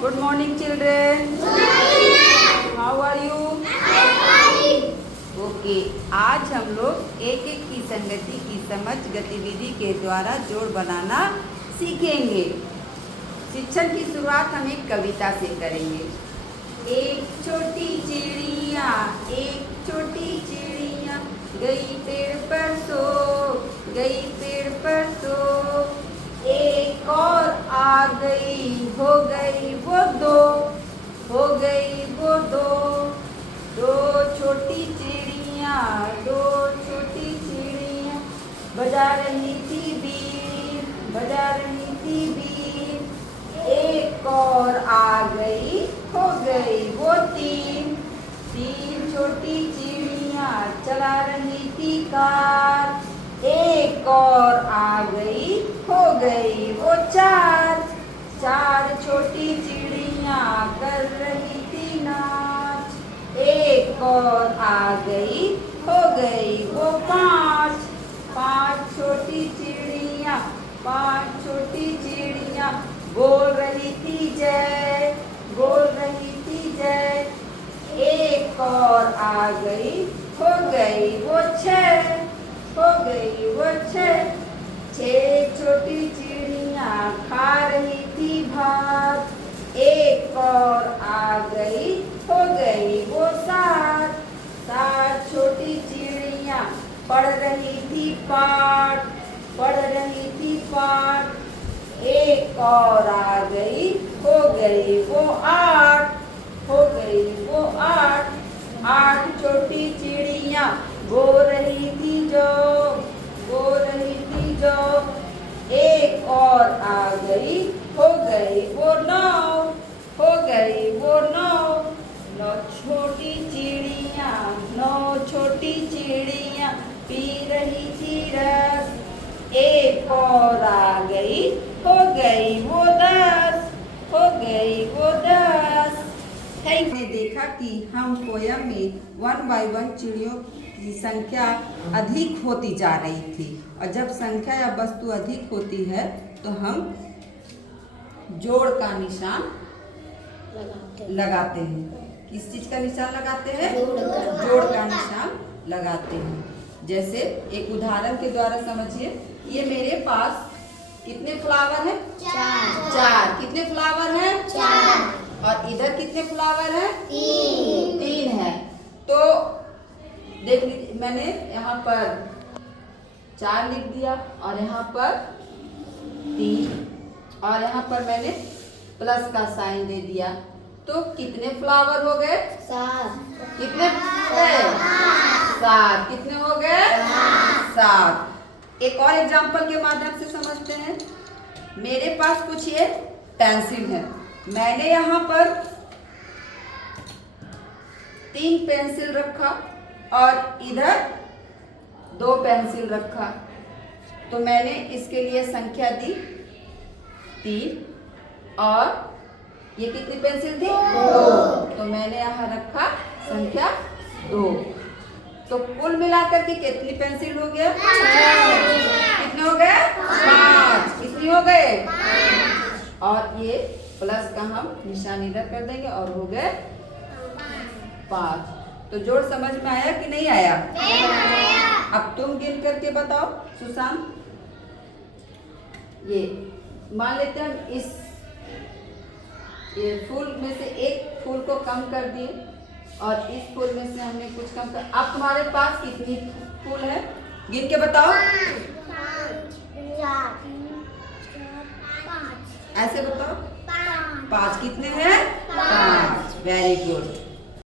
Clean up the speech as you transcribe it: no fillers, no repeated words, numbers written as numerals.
Good morning, children. How are you? Okay आज हम लोग एक एक की संगति की समझ गतिविधि के द्वारा जोड़ बनाना सीखेंगे। शिक्षण की शुरुआत हम एक कविता से करेंगे। एक छोटी चिड़िया गई पेड़ पर सो, गई पेड़ पर सो, एक और आ गई, हो गई वो दो, हो गई वो दो। दो छोटी चिड़िया बजा रही थी बीन, बजा रही थी बीन, एक और आ गई, हो गई वो तीन। तीन छोटी चिड़िया चला रही थी कार, एक और आ गई, हो गई वो चार। चार छोटी चिड़िया कर रही थी नाच, एक और आ गई, हो गई वो पांच। पांच छोटी चिड़िया बोल रही थी जय, बोल रही थी जय, एक और आ गई, हो गई वो छह, हो गई वो छह। छह छोटी चिड़िया खा रही थी भात, एक और आ गई, हो गई वो सात। सात छोटी चिड़िया पढ़ रही थी पाठ, पढ़ रही थी पाठ, एक और आ गई, हो गई वो आठ, हो गई वो आठ। आठ छोटी चिड़िया बोल रही थी जो, बोल रही थी जो, एक और आ गई, हो गई वो नौ, हो गई वो नौ। नौ छोटी चिड़िया, नौ छोटी चिड़िया पी रही थी रस, एक और आ गई, हो गई वो दस, हो गई वो दस। हमने देखा कि हम पोयम में 1 बाय 1 चिड़ियों की संख्या अधिक होती जा रही थी, और जब संख्या या वस्तु अधिक होती है तो हम जोड़ का निशान लगाते हैं। किस चीज का निशान लगाते हैं? जोड़ का निशान लगाते हैं। जैसे एक उदाहरण के द्वारा समझिए, ये मेरे पास कितने फ्लावर हैं? चार। कितने फ्लावर हैं? चार। और इधर कितने फ्लावर हैं? तीन है। तो देख लीजिए, मैंने यहाँ पर 4 लिख दिया और यहाँ पर 3, और यहाँ पर मैंने प्लस का साइन दे दिया। तो कितने फ्लावर हो गए? 7। कितने हो गए? 7। कितने हो गए? 7। एक और एग्जाम्पल के माध्यम से समझते हैं। मेरे पास कुछ ये पेंसिल है, मैंने यहाँ पर 3 पेंसिल रखा और इधर 2 पेंसिल रखा, तो मैंने इसके लिए संख्या दी 3, और ये कितनी पेंसिल थी? 2, तो मैंने यहाँ रखा संख्या 2। तो कुल मिलाकर के कितनी पेंसिल हो गया? 5। कितने हो गए? 5। कितनी हो गए? 5। और ये प्लस का हम निशान इधर कर देंगे और हो गए 5। तो जोड़ समझ में आया कि नहीं आया? अब तुम गिन करके बताओ सुशांत। ये मान लेते हैं हम इस फूल में से एक फूल को कम कर दिए और इस फूल में से हमने कुछ कम कर। अब तुम्हारे पास कितनी फूल है? गिन के बताओ। 5। ऐसे बताओ। 5 कितने हैं? 5। Very good.